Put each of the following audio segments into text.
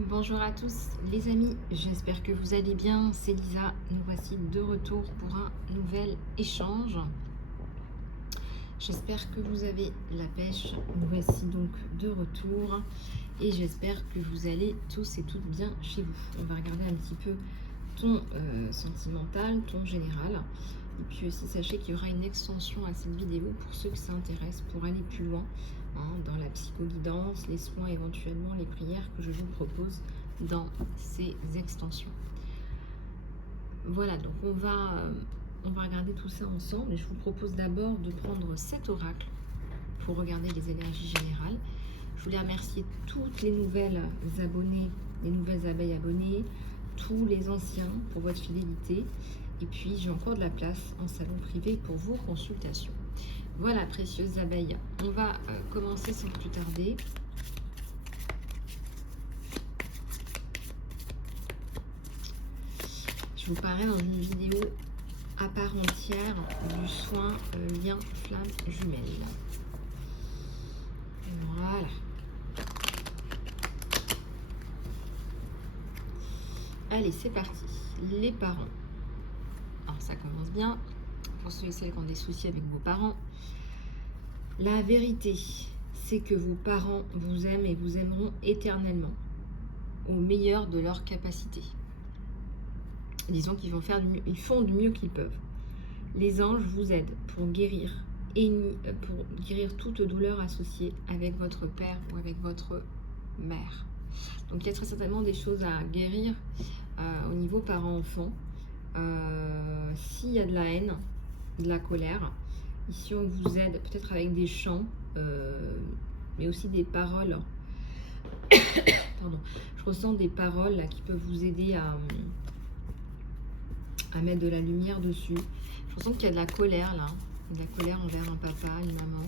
Bonjour à tous les amis, j'espère que vous allez bien, c'est Lisa, nous voici de retour pour un nouvel échange. J'espère que vous avez la pêche, nous voici donc de retour et j'espère que vous allez tous et toutes bien chez vous. On va regarder un petit peu ton sentimental, ton général. Et puis aussi sachez qu'il y aura une extension à cette vidéo pour ceux que ça intéresse, pour aller plus loin dans la psychoguidance, les soins éventuellement, les prières que je vous propose dans ces extensions. Voilà, donc on va regarder tout ça ensemble et je vous propose d'abord de prendre cet oracle pour regarder les énergies générales. Je voulais remercier toutes les nouvelles abonnées, les nouvelles abeilles abonnées, tous les anciens pour votre fidélité. Et puis, j'ai encore de la place en salon privé pour vos consultations. Voilà, précieuses abeilles, on va commencer sans plus tarder. Je vous parlais dans une vidéo à part entière du soin lien flamme jumelle. Voilà. Allez, c'est parti. Les parents. Alors, ça commence bien. Pour ceux et celles qui ont des soucis avec vos parents. La vérité, c'est que vos parents vous aiment et vous aimeront éternellement, au meilleur de leur capacité. Disons qu'ils ils font du mieux qu'ils peuvent. Les anges vous aident pour guérir toute douleur associée avec votre père ou avec votre mère. Donc il y a très certainement des choses à guérir au niveau parent-enfant. S'il y a de la haine, de la colère, ici on vous aide peut-être avec des chants, mais aussi des paroles. Pardon, je ressens des paroles là, qui peuvent vous aider à mettre de la lumière dessus. Je ressens qu'il y a de la colère là, de la colère envers un papa, une maman.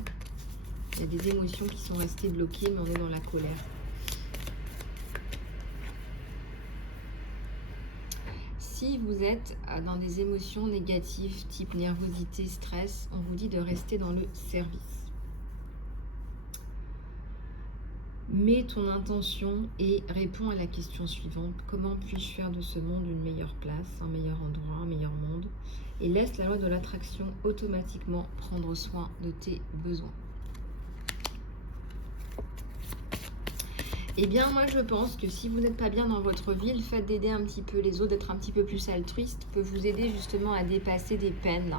Il y a des émotions qui sont restées bloquées, mais on est dans la colère. Si vous êtes dans des émotions négatives, type nervosité, stress, on vous dit de rester dans le service. Mets ton intention et réponds à la question suivante. Comment puis-je faire de ce monde une meilleure place, un meilleur endroit, un meilleur monde? Et laisse la loi de l'attraction automatiquement prendre soin de tes besoins. Eh bien, moi, je pense que si vous n'êtes pas bien dans votre vie, le fait d'aider un petit peu les autres, d'être un petit peu plus altruiste, peut vous aider justement à dépasser des peines,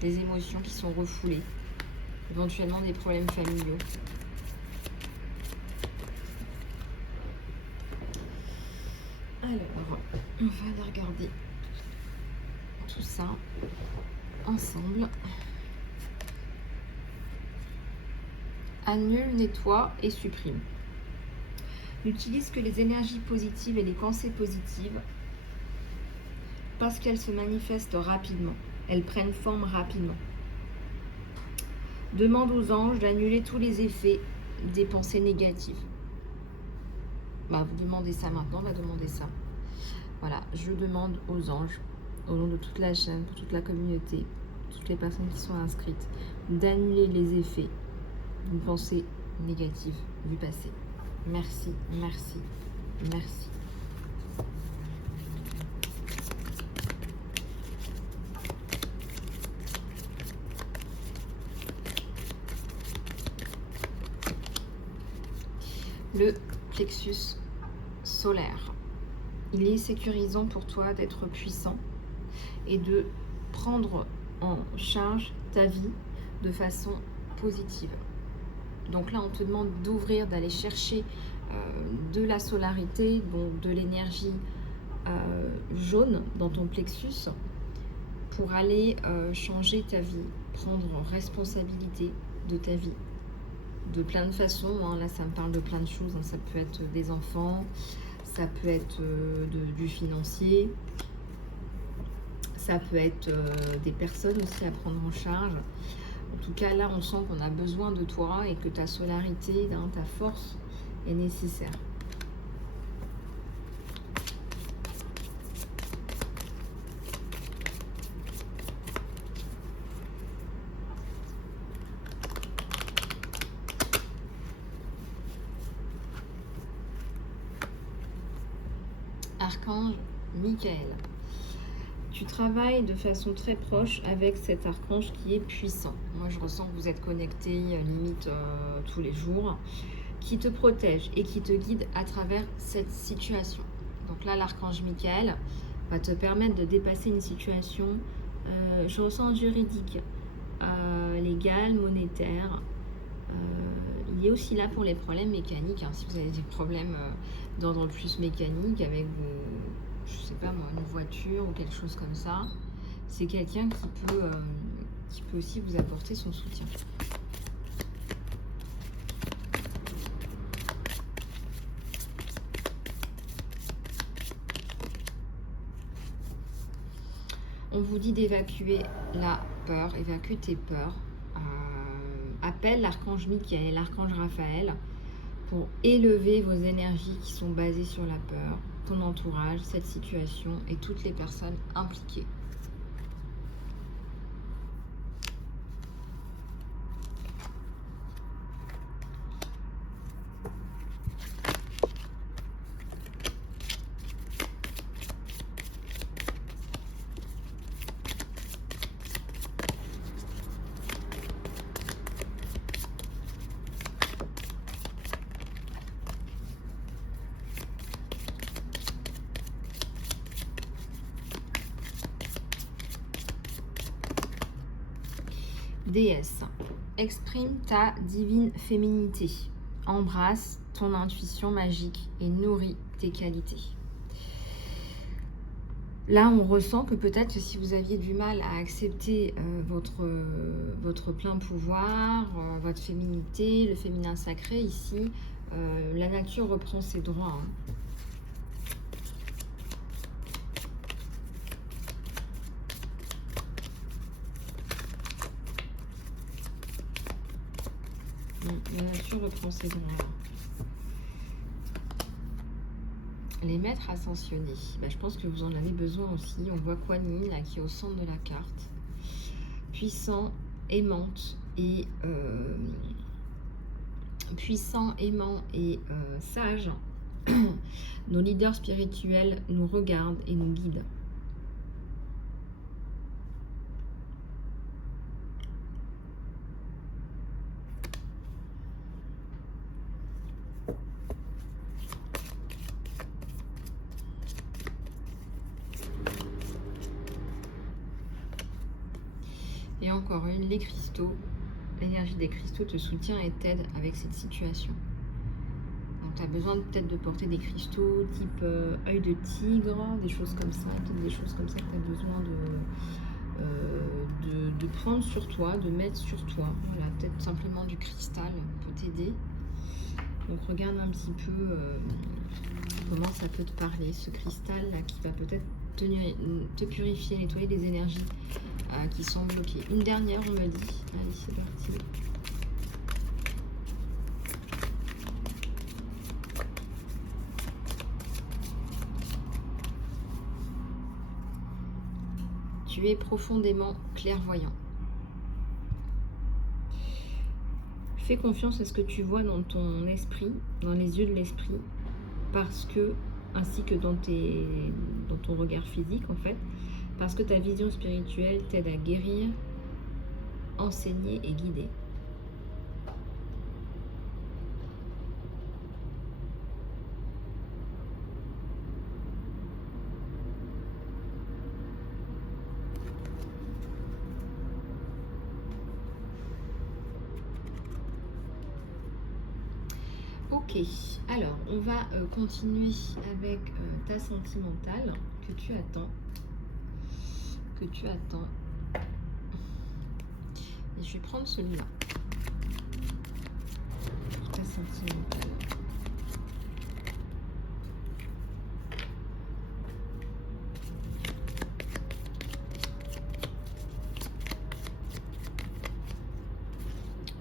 des émotions qui sont refoulées, éventuellement des problèmes familiaux. Alors, on va aller regarder tout ça ensemble. Annule, nettoie et supprime. N'utilise que les énergies positives et les pensées positives parce qu'elles se manifestent rapidement. Elles prennent forme rapidement. Demande aux anges d'annuler tous les effets des pensées négatives. Vous demandez ça maintenant, on va demander ça. Voilà, je demande aux anges, au nom de toute la chaîne, pour toute la communauté, toutes les personnes qui sont inscrites, d'annuler les effets d'une pensée négative du passé. Merci, merci, merci. Le plexus solaire. Il est sécurisant pour toi d'être puissant et de prendre en charge ta vie de façon positive. Donc là, on te demande d'ouvrir, d'aller chercher de la solarité, donc de l'énergie jaune dans ton plexus pour aller changer ta vie, prendre responsabilité de ta vie de plein de façons. Là, ça me parle de plein de choses. Ça peut être des enfants, ça peut être du financier, ça peut être des personnes aussi à prendre en charge. En tout cas, là, on sent qu'on a besoin de toi et que ta solarité, ta force est nécessaire. archange Michael. Tu travailles de façon très proche avec cet archange qui est puissant. Moi, je ressens que vous êtes connectés limite tous les jours, qui te protège et qui te guide à travers cette situation. Donc là, l'archange Michael va te permettre de dépasser une situation, je ressens juridique, légale, monétaire. Il est aussi là pour les problèmes mécaniques, hein, si vous avez des problèmes d'ordre plus mécanique avec vos, je sais pas moi, une voiture ou quelque chose comme ça. C'est quelqu'un qui peut aussi vous apporter son soutien. On vous dit d'évacuer la peur, évacue tes peurs. Appelle l'archange Michael et l'archange Raphaël pour élever vos énergies qui sont basées sur la peur, ton entourage, cette situation et toutes les personnes impliquées. Déesse, exprime ta divine féminité, embrasse ton intuition magique et nourris tes qualités. Là, on ressent que peut-être que si vous aviez du mal à accepter votre plein pouvoir, votre féminité, le féminin sacré, ici, la nature reprend ses droits. Hein. La nature reprend ses droits. Les maîtres ascensionnés, je pense que vous en avez besoin aussi. On voit Kuan Yin là, qui est au centre de la carte. Puissant, aimante et puissant, aimant et sage. Nos leaders spirituels nous regardent et nous guident. Et encore une, les cristaux. L'énergie des cristaux te soutient et t'aide avec cette situation. Donc tu as besoin peut-être de porter des cristaux type œil de tigre, des choses comme ça, peut-être des choses comme ça que tu as besoin de prendre sur toi, de mettre sur toi. Voilà, peut-être simplement du cristal peut t'aider. Donc regarde un petit peu comment ça peut te parler, ce cristal là qui va peut-être te purifier, nettoyer les énergies qui sont bloquées. Une dernière, on me dit. Allez, c'est parti. Tu es profondément clairvoyant. Fais confiance à ce que tu vois dans ton esprit, dans les yeux de l'esprit, parce que, ainsi que dans ton regard physique en fait, parce que ta vision spirituelle t'aide à guérir, enseigner et guider. Ok, alors on va continuer avec ta sentimentale que tu attends. Et je vais prendre celui-là. Ta sentimentale.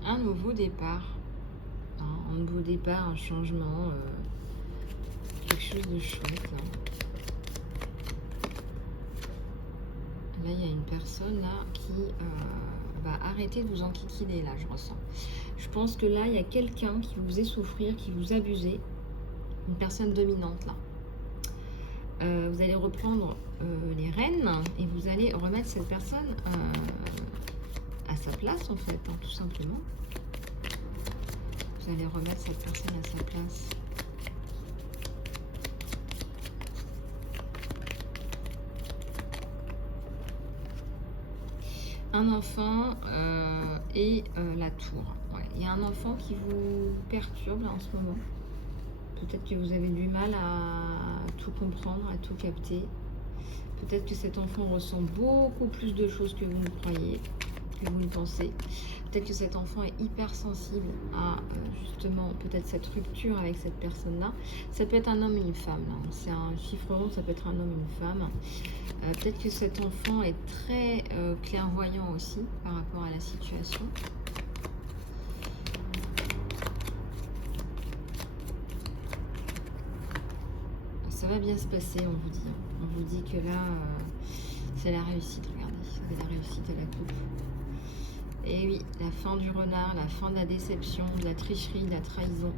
Un nouveau départ. Un nouveau départ, un changement, quelque chose de chouette. Là, il y a une personne là qui va arrêter de vous enquiquiner, là, je ressens. Je pense que là, il y a quelqu'un qui vous faisait souffrir, qui vous abusait, une personne dominante, là. Vous allez reprendre les rênes et vous allez remettre cette personne à sa place, en fait, hein, tout simplement. Vous allez remettre cette personne à sa place. Un enfant et la tour. Ouais. Il y a un enfant qui vous perturbe là, en ce moment. Peut-être que vous avez du mal à tout comprendre, à tout capter. Peut-être que cet enfant ressent beaucoup plus de choses que vous ne croyez, que vous ne pensez. Peut-être que cet enfant est hyper sensible à justement peut-être cette rupture avec cette personne-là. Ça peut être un homme et une femme. C'est un chiffre rond, ça peut être un homme et une femme. Peut-être que cet enfant est très clairvoyant aussi par rapport à la situation. Ça va bien se passer, on vous dit. On vous dit que là, c'est la réussite, regardez. C'est la réussite à la coupe. Et oui, la fin du renard, la fin de la déception, de la tricherie, de la trahison,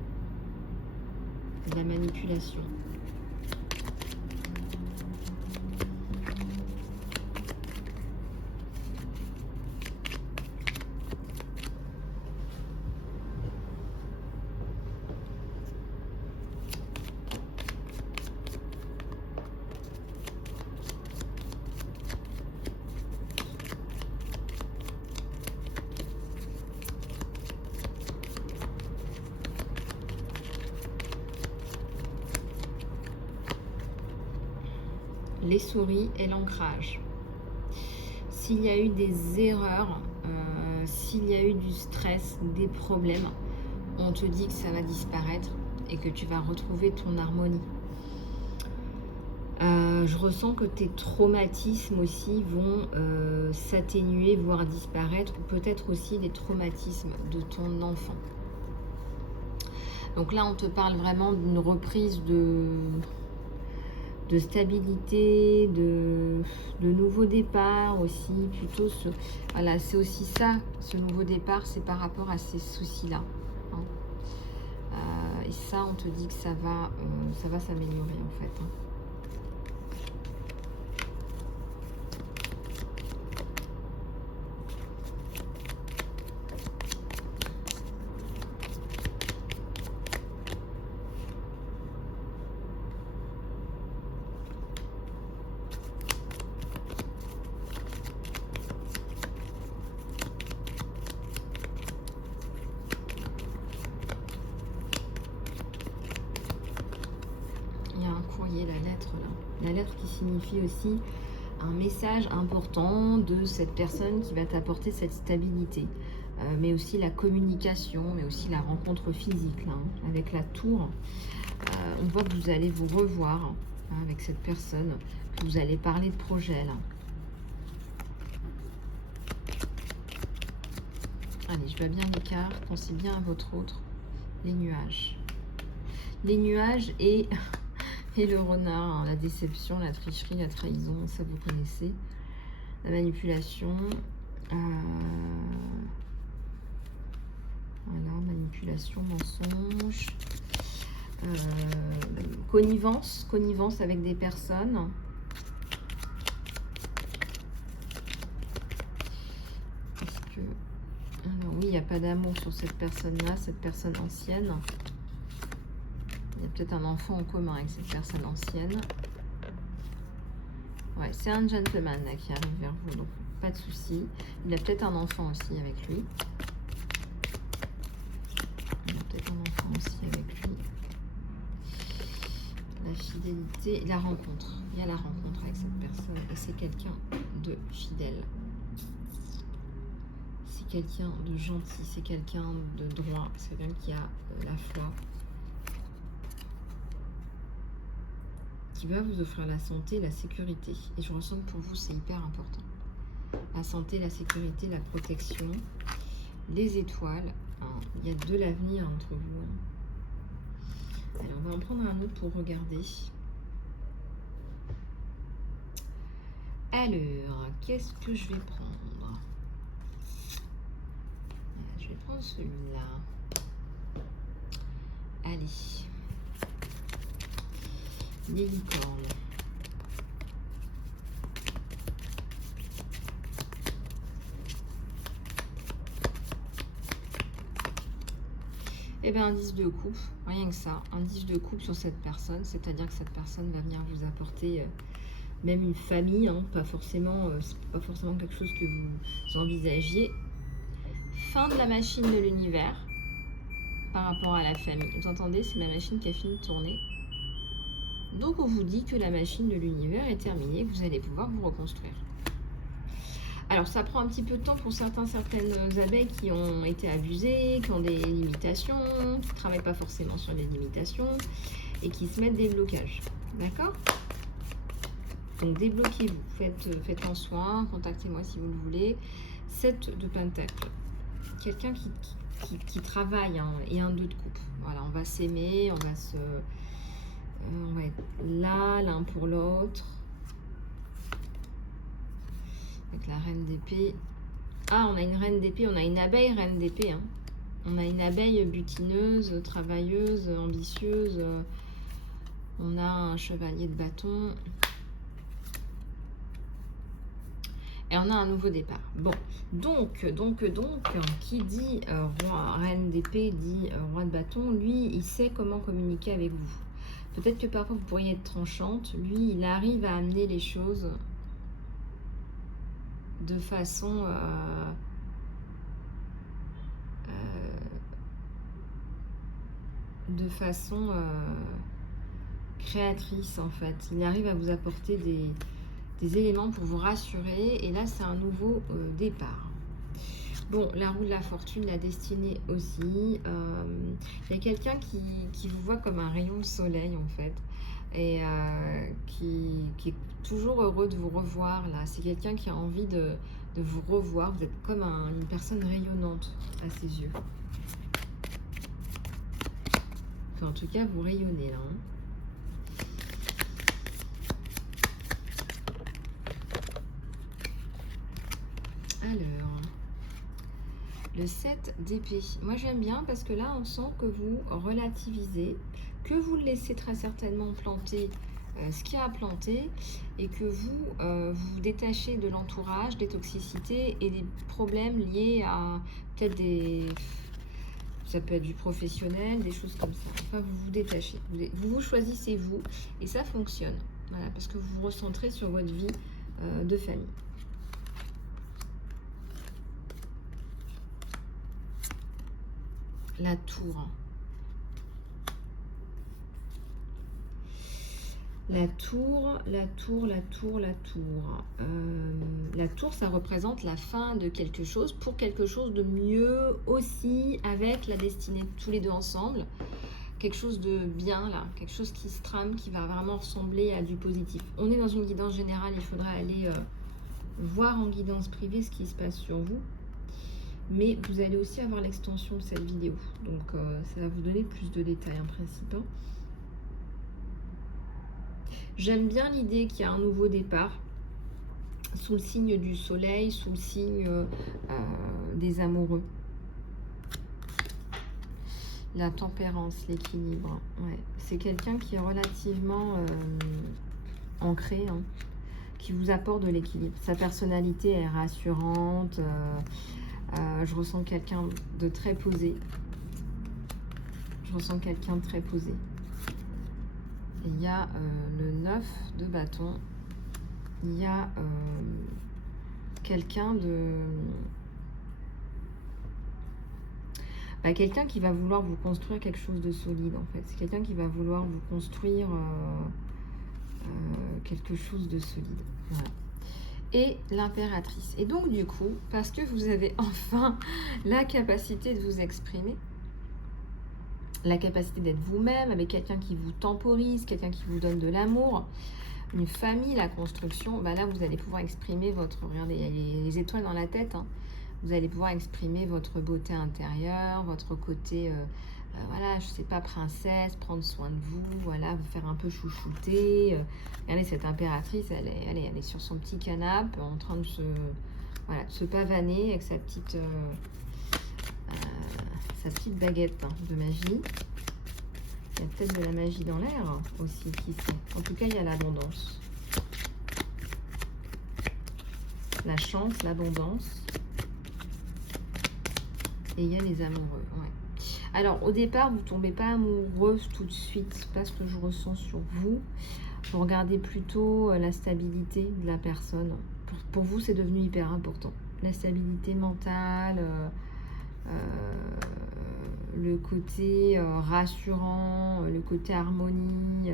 de la manipulation. Les souris et l'ancrage. S'il y a eu des erreurs, s'il y a eu du stress, des problèmes, on te dit que ça va disparaître et que tu vas retrouver ton harmonie. Je ressens que tes traumatismes aussi vont s'atténuer, voire disparaître, ou peut-être aussi les traumatismes de ton enfant. Donc là, on te parle vraiment d'une reprise de stabilité, de nouveau départ aussi, plutôt voilà, c'est aussi ça, ce nouveau départ, c'est par rapport à ces soucis-là. Hein. Et ça, on te dit que ça va s'améliorer en fait. Hein. Courrier, la lettre là. La lettre qui signifie aussi un message important de cette personne qui va t'apporter cette stabilité, mais aussi la communication, mais aussi la rencontre physique là, hein, avec la tour. On voit que vous allez vous revoir hein, avec cette personne, que vous allez parler de projet là. Allez, je vois bien les cartes, pensez bien à votre autre, les nuages. Les nuages et le renard, hein, la déception, la tricherie, la trahison, ça vous connaissez. La manipulation. Voilà, manipulation, mensonge. Connivence avec des personnes. Est-ce que... Alors oui, il n'y a pas d'amour sur cette personne-là, cette personne ancienne. Il y a peut-être un enfant en commun avec cette personne ancienne. Ouais, c'est un gentleman là, qui arrive vers vous, donc pas de souci. Il a peut-être un enfant aussi avec lui. Il a peut-être un enfant aussi avec lui. La fidélité, la rencontre. Il y a la rencontre avec cette personne et c'est quelqu'un de fidèle. C'est quelqu'un de gentil, c'est quelqu'un de droit, c'est quelqu'un qui a la foi. Qui va vous offrir la santé, la sécurité. Et je ressens que pour vous, c'est hyper important. La santé, la sécurité, la protection, les étoiles. Hein, il y a de l'avenir entre vous. Hein. Allez, on va en prendre un autre pour regarder. Alors, qu'est-ce que je vais prendre? Je vais prendre celui-là. Allez. Les licornes. Eh bien, un 10 de coupe, rien que ça, un 10 de coupe sur cette personne, c'est-à-dire que cette personne va venir vous apporter même une famille, hein, c'est pas forcément quelque chose que vous envisagiez. Fin de la machine de l'univers par rapport à la famille. Vous entendez, c'est la machine qui a fini de tourner. Donc on vous dit que la machine de l'univers est terminée, que vous allez pouvoir vous reconstruire. Alors ça prend un petit peu de temps pour certaines abeilles qui ont été abusées, qui ont des limitations, qui ne travaillent pas forcément sur les limitations et qui se mettent des blocages. D'accord? Donc débloquez-vous, faites en soin, contactez-moi si vous le voulez. 7 de pentacle. Quelqu'un qui travaille, hein, et un 2 de coupe. Voilà, on va s'aimer, on va être là, l'un pour l'autre. Avec la reine d'épée. Ah, on a une reine d'épée, on a une abeille reine d'épée. Hein. On a une abeille butineuse, travailleuse, ambitieuse. On a un chevalier de bâton. Et on a un nouveau départ. Bon, donc, qui dit reine d'épée, dit roi de bâton, lui, il sait comment communiquer avec vous. Peut-être que parfois vous pourriez être tranchante. Lui, il arrive à amener les choses de façon créatrice, en fait. Il arrive à vous apporter des éléments pour vous rassurer. Et là, c'est un nouveau départ. Bon, la roue de la fortune, la destinée aussi. Il y a quelqu'un qui vous voit comme un rayon de soleil, en fait. Et qui est toujours heureux de vous revoir, là. C'est quelqu'un qui a envie de vous revoir. Vous êtes comme une personne rayonnante à ses yeux. Enfin, en tout cas, vous rayonnez, là. Hein. Alors, le 7 d'épée. Moi, j'aime bien parce que là, on sent que vous relativisez, que vous le laissez très certainement planter ce qu'il y a à planter et que vous vous détachez de l'entourage, des toxicités et des problèmes liés à peut-être ça peut être du professionnel, des choses comme ça. Enfin, vous vous détachez. Vous choisissez vous et ça fonctionne. Voilà, parce que vous vous recentrez sur votre vie de famille. La tour. La tour. La tour, ça représente la fin de quelque chose pour quelque chose de mieux aussi avec la destinée, tous les deux ensemble. Quelque chose de bien là, quelque chose qui se trame, qui va vraiment ressembler à du positif. On est dans une guidance générale, il faudra aller voir en guidance privée ce qui se passe sur vous. Mais vous allez aussi avoir l'extension de cette vidéo. Donc, ça va vous donner plus de détails en principe. J'aime bien l'idée qu'il y a un nouveau départ sous le signe du soleil, sous le signe des amoureux. La tempérance, l'équilibre. Ouais. C'est quelqu'un qui est relativement ancré, hein, qui vous apporte de l'équilibre. Sa personnalité est rassurante. Je ressens quelqu'un de très posé. Je ressens quelqu'un de très posé. Et il y a le 9 de bâton. Il y a quelqu'un de... quelqu'un qui va vouloir vous construire quelque chose de solide, en fait. C'est quelqu'un qui va vouloir vous construire quelque chose de solide. Voilà. Et l'impératrice. Et donc, du coup, parce que vous avez enfin la capacité de vous exprimer, la capacité d'être vous-même, avec quelqu'un qui vous temporise, quelqu'un qui vous donne de l'amour, une famille, la construction, là, vous allez pouvoir exprimer votre... Regardez, il y a les étoiles dans la tête, hein. Vous allez pouvoir exprimer votre beauté intérieure, votre côté... voilà, je sais pas, princesse, prendre soin de vous, voilà, vous faire un peu chouchouter. Regardez, cette impératrice, elle est sur son petit canapé, en train de se pavaner avec sa petite baguette, hein, de magie. Il y a peut-être de la magie dans l'air, hein, aussi, qui sait. En tout cas, il y a l'abondance. La chance, l'abondance. Et il y a les amoureux, ouais. Alors, au départ, vous ne tombez pas amoureuse tout de suite. C'est pas ce que je ressens sur vous. Vous regardez plutôt la stabilité de la personne. Pour vous, c'est devenu hyper important. La stabilité mentale, le côté rassurant, le côté harmonie.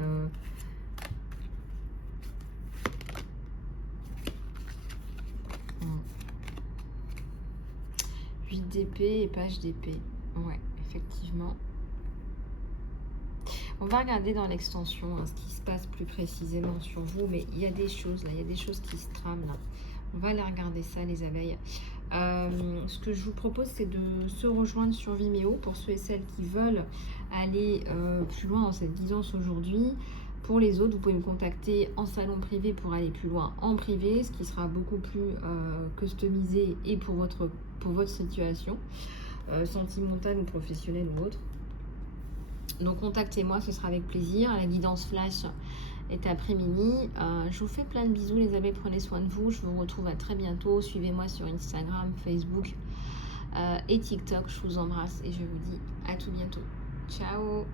8 d'épée et page d'épée. Ouais, effectivement. On va regarder dans l'extension ce qui se passe plus précisément sur vous, mais il y a des choses là, il y a des choses qui se trament là. On va aller regarder ça, les abeilles. Ce que je vous propose, c'est de se rejoindre sur Vimeo pour ceux et celles qui veulent aller plus loin dans cette guidance aujourd'hui. Pour les autres, vous pouvez me contacter en salon privé pour aller plus loin en privé, ce qui sera beaucoup plus customisé et pour votre situation sentimentale ou professionnelle ou autre. Donc contactez-moi, ce sera avec plaisir. La guidance flash est après-midi. Je vous fais plein de bisous les abeilles, prenez soin de vous. Je vous retrouve à très bientôt. Suivez-moi sur Instagram, Facebook et TikTok. Je vous embrasse et je vous dis à tout bientôt. Ciao.